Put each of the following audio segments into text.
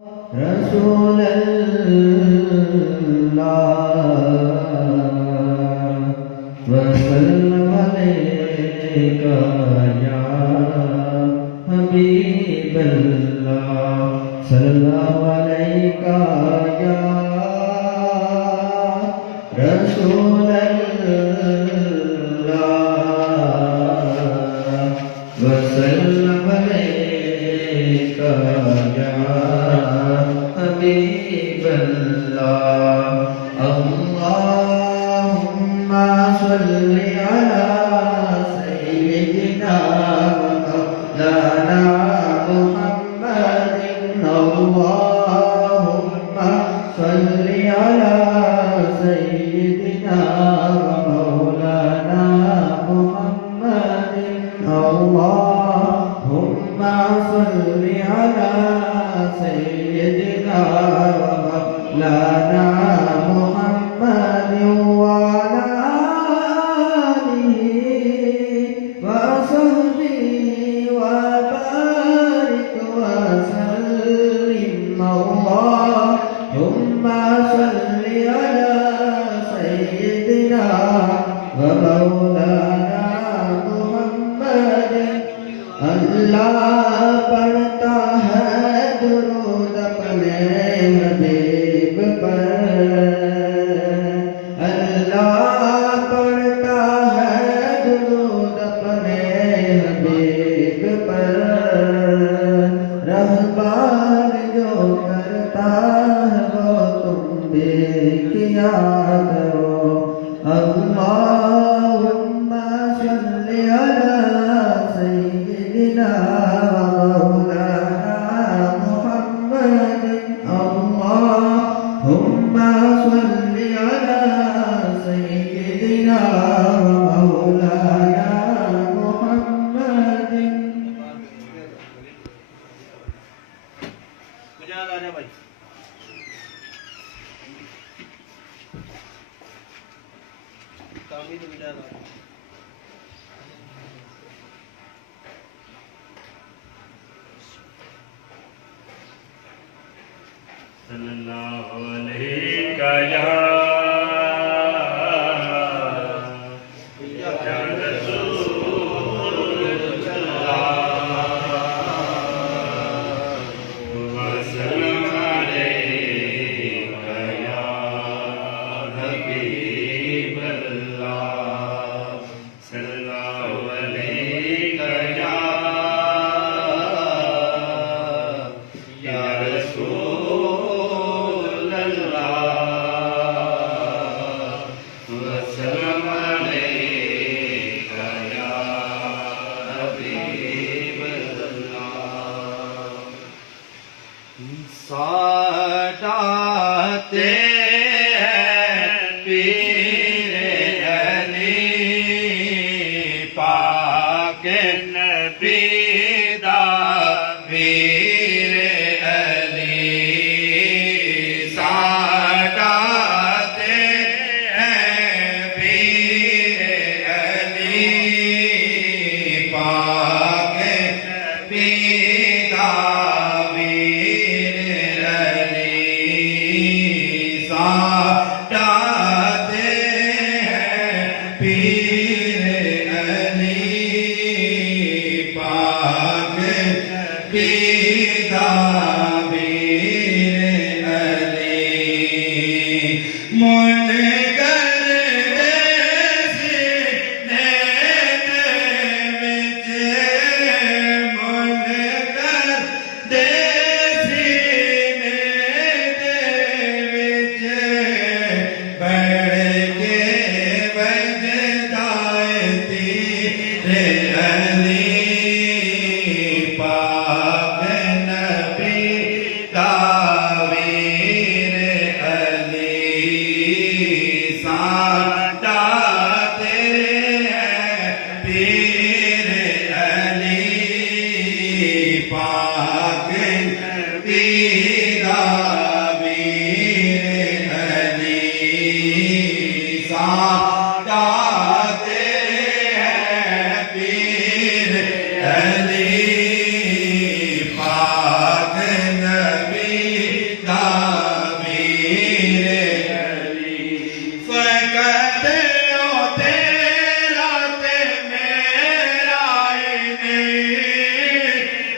रसूल वसल्लम अलैका या हबीबल्लाह सल्लल्लाहु अलैका या रसूलल्लाह वसल्लम अलैका या हबीबल्लाह अल्लाहुम्मा सल्लि अला सय्यिदिना मौलाना मुहम्मदिन अल्लाहुम्मा सल्लि अला सय्यिदिना मौलाना मुहम्मदिन अल्लाह पढ़ता है दुरूद अपने हबीब पर अल्लाह पढ़ता है दुरूद अपने हबीब पर रहमान जो करता है वो तुम भी किया करो अल्लाहुम्मा सल्लि अला मौलाना मुहम्मदिन अल्लाहुम्मा सल्लि अला सय्यिदिना मौलाना मुहम्मदिन। सल्लल्लाहु अलैका या सादाते पीर अली पाक नबी दा पीर अली सादाते पीर अली पाक नबी दा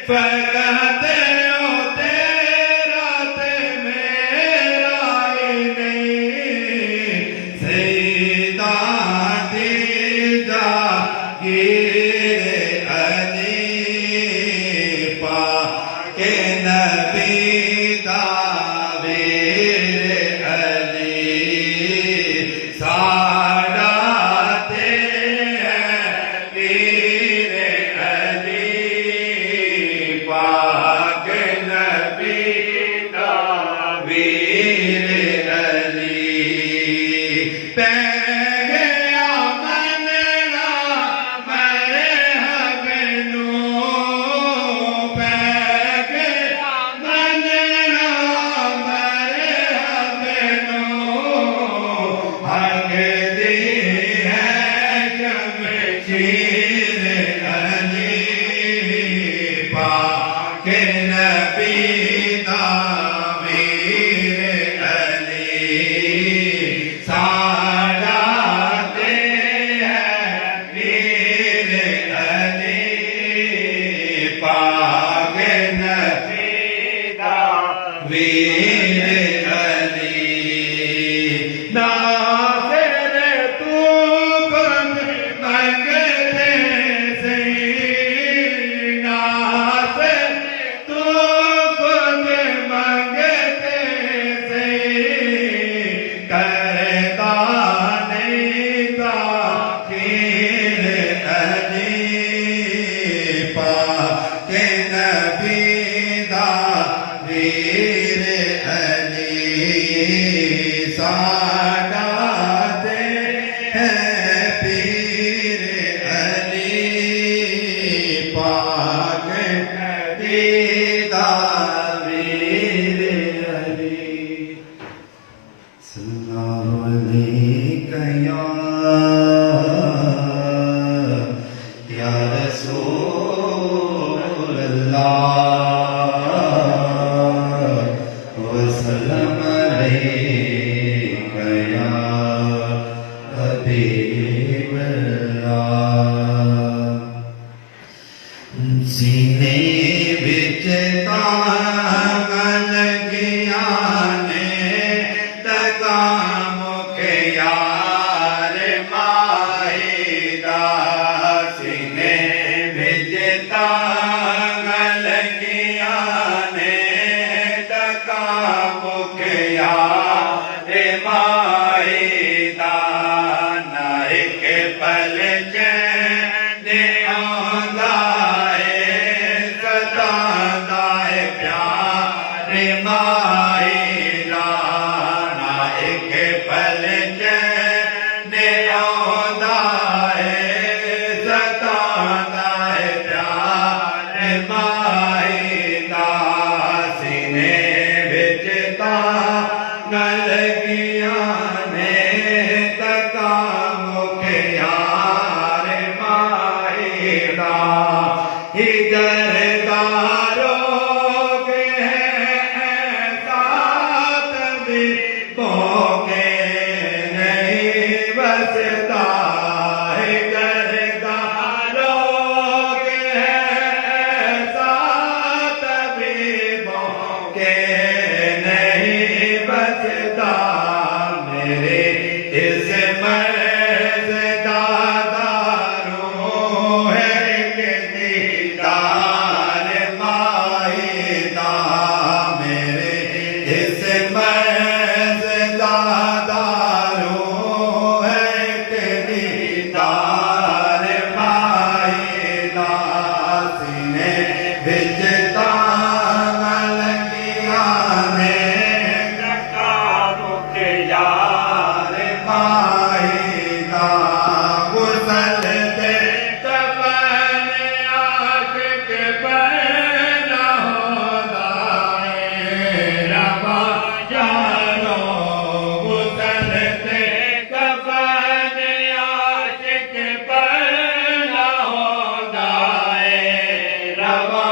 फकत ओ तेरा ते मेरा ही नहीं सईदा दीदा गिर अली पाके नबी दा वीर अली साड़ा ते है वीर अली पाक नबी दा वीर अली पै गया मनना मरे हबनू पै गया मनना मरे हबनू हक दी है शमशीर अली पाक नबी दा वीर अली साड़ा ते है वीर अली पाक नबी दा वीर अली नासिर तू बंद मंगते सही नासिर तू बंद मंगते सही करता नहीं ताखीर अली पाक नबी दा वीर अली साड़ा दे है पीर अली पाक नबी दा वीर अली सल्लल्लाहु अलैका या रसूल अल्लाह वसल्लम अलैका या हबीब अल्लाह सीने विच तांग लगिया ने तका मुख यार माईदा सीने विच तांग लगिया ने तका मुख यार माईदा ना एक पल चैन आंदा सदादा प्यार माईदा ना एक पल चैन आंदा सदादा प्यार माईदा सीने विच तांग लगिया ने तका मुख यार माईदा हिजरदारो के साथ भी भोगे नहीं बसता हिजरदारो के साथ भी भोगे नहीं बसता मेरे इस मर्द दादारों है के दीदार माईदा मेरे इस मर्द दादारों है के दीदार माईदा सीने विच तांग लगिया ने तका मुख यार माईदा गुसल दे कफन आशिक पैदा होदा रवा जानो गुसल दे कफन आशिक पैदा होदा रवा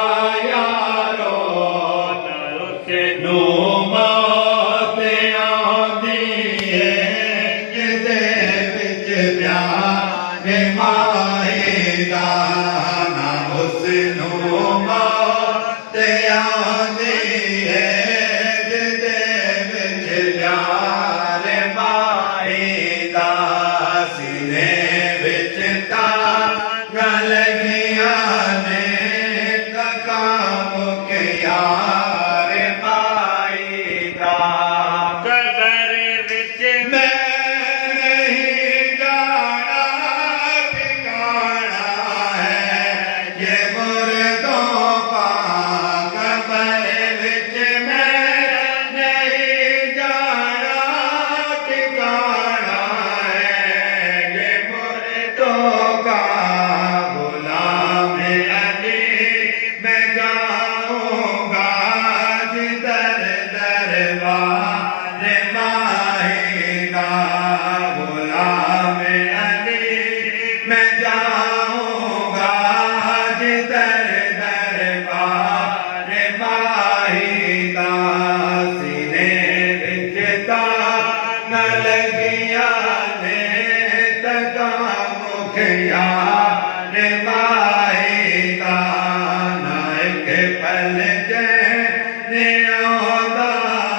पल चैन आंदा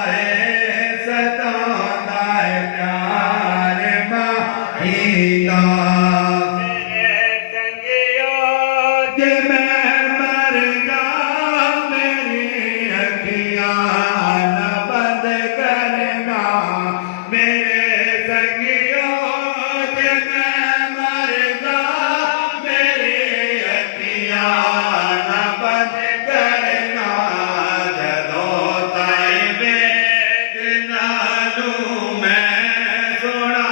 है सतांदा है प्यार माही दा जे मैं मर जा मेरी अखियां न बंद करना मेरे संगियों जे मैं मर जा मेरी अखियां न बंद करना जदों ताईं वेखना नूं मैं सोना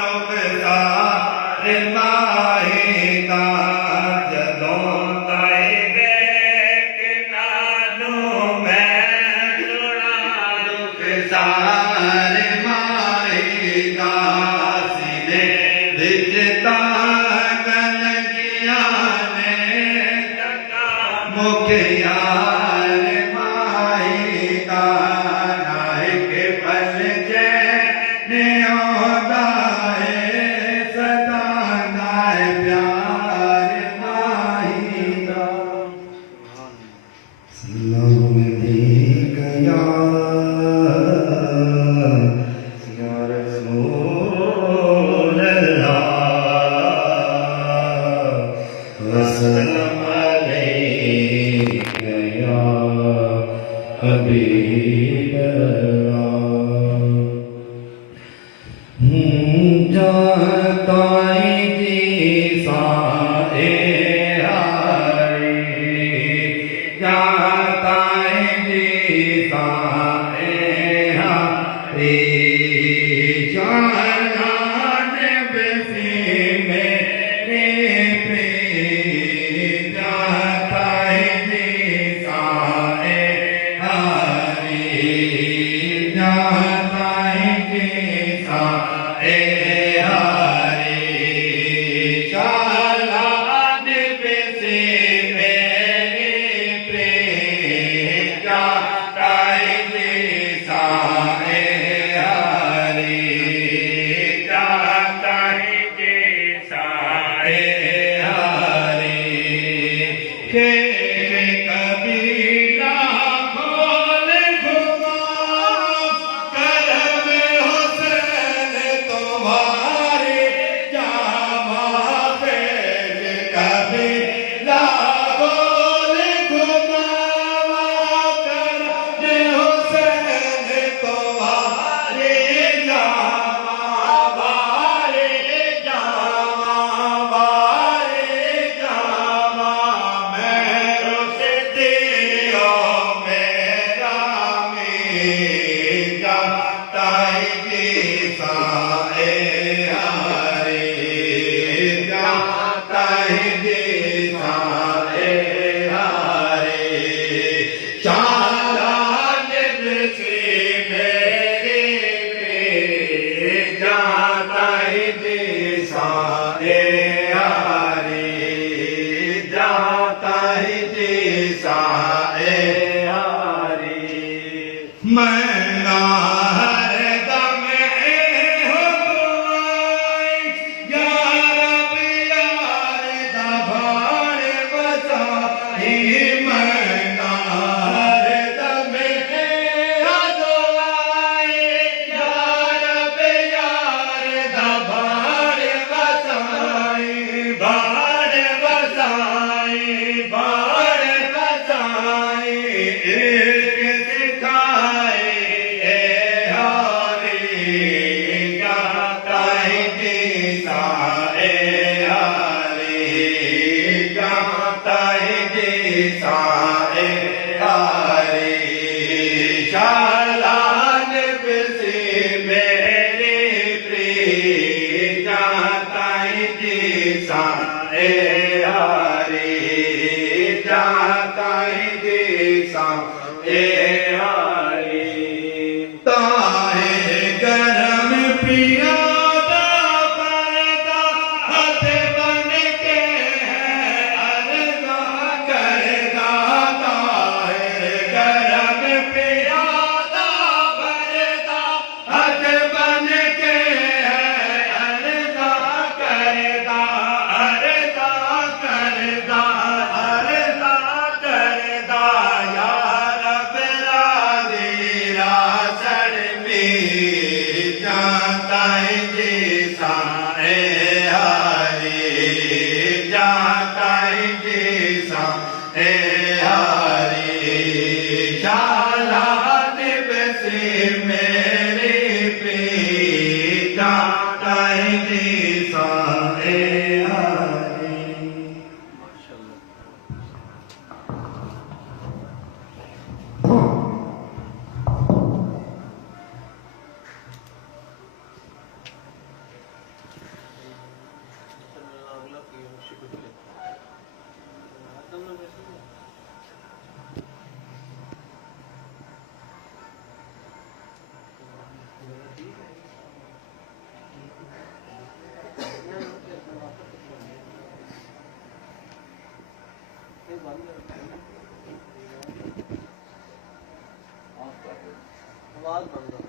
रुखसार माही दा जदों ताईं वेखना नूं मैं सोना रुखसार माही दा सीने विच तां लगियां ने मुख यार माही दा नायक पल चैन आंदा है सतांदा है प्यार माही दा सलाम अलैक या रसूल अल्लाह वसल्लम अलैक या हबीब अल्लाह जाताई जी साए हारे जाताई जी साए हारे जान बसी मेरे प्रेम जाताई जी साए हारे जाताई जी साए हारे शालान बसी मेरे प्रेम जाताई जी साए हारे जाताई जी साए हारे कबीरा खोल घुमा करम हुसैन तुम्हारे जामा खेल कबीरा खोल घुमा करम हुसैन तुम्हारे जामा बारे जामा मैं रुसती हो मेरा में जाताई जी साए हारे जाताई जी साए हारे शालान बसी मेरे प्रेम जाताई जी साए हारे जाताई जी साए हारे मैं ना हर दम हो दुआई या रब यार दा भाण बचाई मैं ना हर दम हो दुआई या रब यार दा भाण बचाई भाण बचाई भाण बचाई एक सिखाए हारे जाताई जी साए हारे जाताई जी साए हारे शालान बसी मेरे प्रेम जाताई जी साए हारे जाताई जी साए हारे ताहे गरम पिया दा परदा हथ बन के है अर्ज़ा करदा ताहे गरम पिया दा परदा हथ बन के है अर्ज़ा करदा अर्ज़ा करदा अर्ज़ा करदा आवाज बंद हो